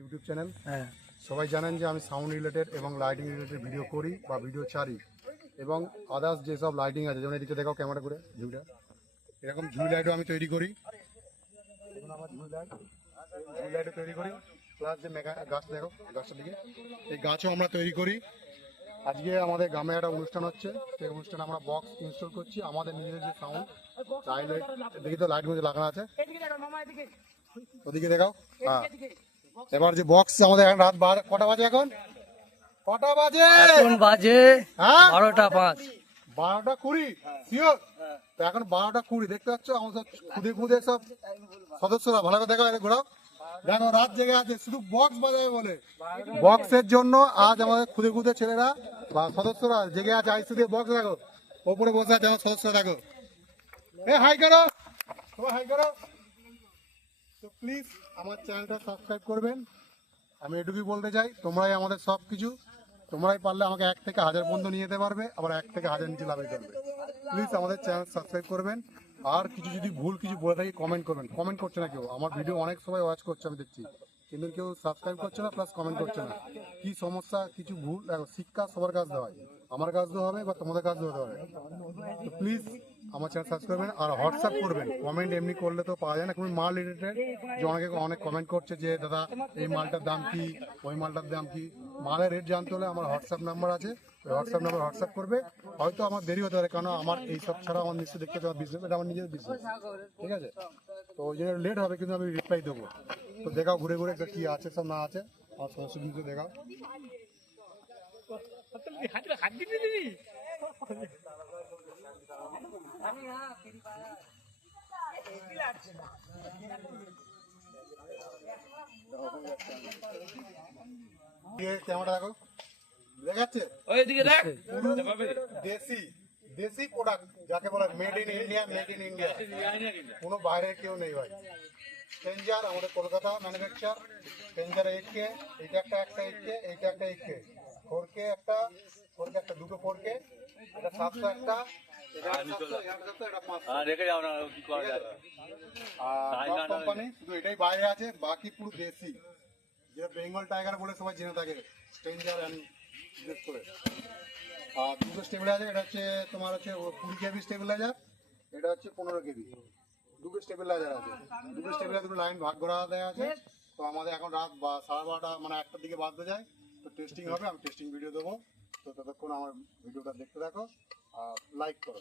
YouTube channel. সবাই জানেন যে আমি সাউন্ড রিলেটেড এবং লাইটিং রিলেটেড ভিডিও করি বা ভিডিও ছাড়ি, এবং আদার্স যেসব লাইটিং আছে, যেমন এদিকে দেখাও ক্যামেরা করে ঝুড়িটা, এরকম ঝুড়ি লাইটও আমি তৈরি করি। এখন আমার ঝুড়ি লাইটও তৈরি করি, প্লাস যে গাছ দেখো, গাছটার দিকে, এই গাছও আমরা তৈরি করি। আজকে আমাদের গ্রামে একটা অনুষ্ঠান হচ্ছে, সেই অনুষ্ঠানে আমরা বক্স ইনস্টল করছি, আমাদের নিজেদের যে সাউন্ড লাইট, দেখি তো লাইটগুলো লাগানো আছে, ওদিকে দেখাও। হ্যাঁ, এবার যে বক্স আমাদের এখন রাত কটা বাজে, এখন কটা বাজে? এখন বাজে হ্যাঁ 12:05। 12:20 শিওর? তো এখন 12:20 দেখতে পাচ্ছ আমার সব খুদে খুদে সব সদস্যরা, ভালো করে দেখো, ঘোরাও, দেখো রাত জেগে আছে শুধু বক্স বাজাবে বলে। বক্সের জন্য আজ আমাদের খুদে খুদে ছেলেরা বা সদস্যরা জেগে আছে, আইসি দিয়ে বক্স দেখো, ওপরে বসে আছে আমার সদস্যরা, দেখো। এ হাই করো, তোমার হাই করো। তো প্লিজ আমার চ্যানেলটা সাবস্ক্রাইব করবেন। আমি এটুকুই বলতে চাই, তোমরাই আমাদের সব কিছু, তোমরাই পারলে আমাকে 1 থেকে 1000 পর্যন্ত নিয়ে যেতে পারবে, আবার 1 থেকে 1000 নিচে লাভে করবে। প্লিজ আমাদের চ্যানেল সাবস্ক্রাইব করবেন। আর কিছু যদি ভুল কিছু বলে থাকি কমেন্ট করবেন। কমেন্ট করছে না কেউ, আমার ভিডিও অনেক সবাই ওয়াচ করছে আমি দেখছি, কিন্তু কেউ সাবস্ক্রাইব করছে না, প্লাস কমেন্ট করছে না। কি সমস্যা, কিছু ভুল, দেখো শিক্ষা সবার কাজ দেওয়া হয়, আমার কাজ দেওয়া হবে বা তোমাদের কাজ দেওয়া হবে। তো প্লিজ আমার চ্যানেল সাবস্ক্রাইব করবেন আর হোয়াটসঅ্যাপ করবেন। কমেন্ট এমনি করলে তো পাওয়া যায় না, কোনো মাল রিলেটেড, যে অনেক কমেন্ট করছে যে দাদা এই মালটার দাম কি, ওই মালটার দাম কি। মালের রেট জানতে হলে আমার হোয়াটসঅ্যাপ নাম্বার আছে, ওই হোয়াটসঅ্যাপ নাম্বার হোয়াটসঅ্যাপ করবে। হয়তো আমার দেরি হতে পারে, কারণ আমার এই সব ছাড়া আমার নিশ্চয় দেখতে হচ্ছে আমার বিজনেস, এটা আমার নিজের বিজনেস, ঠিক আছে? তো ওই জন্য লেট হবে, কিন্তু আমি রিপ্লাই দেবো। তো দেখাও ঘুরে ঘুরে কি আছে সব না আছে, আমার সমস্ত কিছু দেখাও। ক্যামেরা দেখো, দেখাচ্ছে ওইদিকে দেখ, দেশি দেশি প্রোডাক্ট যাকে বলে, made in India, made in India, কোনো বাইরের কেউ নেই ভাই। স্ট্রেঞ্জার আমাদের কলকাতা ম্যানুফ্যাকচার, স্ট্রেঞ্জার 8K, এইটা একটা 8K, এইটা একটা 8K, 4K একটা, 4K একটা, দুটো 4K, এটা 700 একটা, এটা 700, এটা 500। রেখে যাও না, কি করা যাবে। আর কোম্পানি শুধু এটাই বাইরে আছে, বাকি পুরো দেশি, যেটা বেঙ্গল টাইগার বলে সবাই জেনে থাকে, স্ট্রেঞ্জার অ্যান্ড বিশেষ করে। আর দুটো স্টেবিলাইজার, এটা হচ্ছে তোমার হচ্ছে 20 KB স্টেবিলাইজার, এটা হচ্ছে 15 KB, দুটো স্টেবিলাইজার আছে, দুটো স্টেবিলাইজার, দুটো লাইন ভাগ করা দেওয়া আছে। তো আমাদের এখন রাত 12:30 মানে 1টার দিকে বাজতে যায়, তো টেস্টিং হবে, আমি টেস্টিং ভিডিও দেবো। তো ততক্ষণ আমার ভিডিওটা দেখতে থাকো আর লাইক করো।